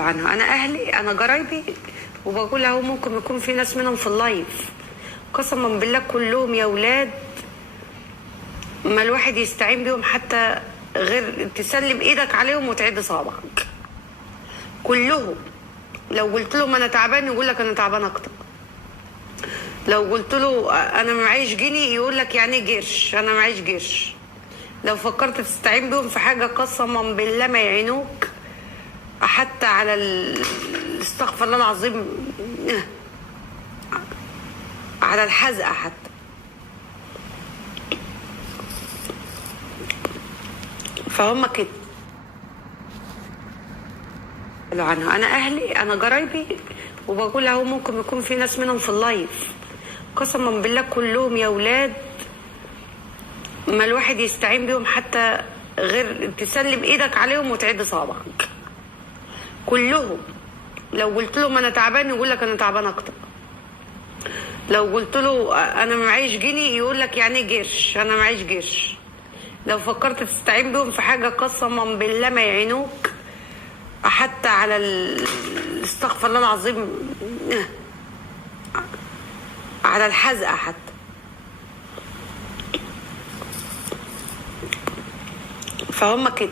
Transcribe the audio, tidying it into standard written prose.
عنها. انا اهلي، انا قرايبي، وبقول اهو ممكن يكون في ناس منهم في اللايف، قسما بالله كلهم يا ولاد ما الواحد يستعين بيهم حتى غير تسلم ايدك عليهم وتعد صابعك. كلهم لو قلت لهم انا تعبان يقول لك انا تعبان اكتر. لو قلت له انا معيش جنيه يقول لك يعني قرش، انا معيش قرش. لو فكرت تستعين بيهم في حاجه قسما بالله ما يعينوك حتى على استغفر الله العظيم، على الحزقه حتى. فهم كده عنها. انا اهلي، انا قرايبي، وبقول اهو ممكن يكون في ناس منهم في اللايف، قسما بالله كلهم يا ولاد ما الواحد يستعين بيهم حتى غير تسلم ايدك عليهم وتعد صابعك. كلهم لو قلت لهم انا تعبان يقول لك انا تعبان اكتر. لو قلت له انا معيش جنيه يقول لك يعني قرش، انا معيش قرش. لو فكرت تستعين بيهم في حاجه قسما بالله ما يعينوك حتى على استغفر الله العظيم، على الحزقه حتى. فهم كده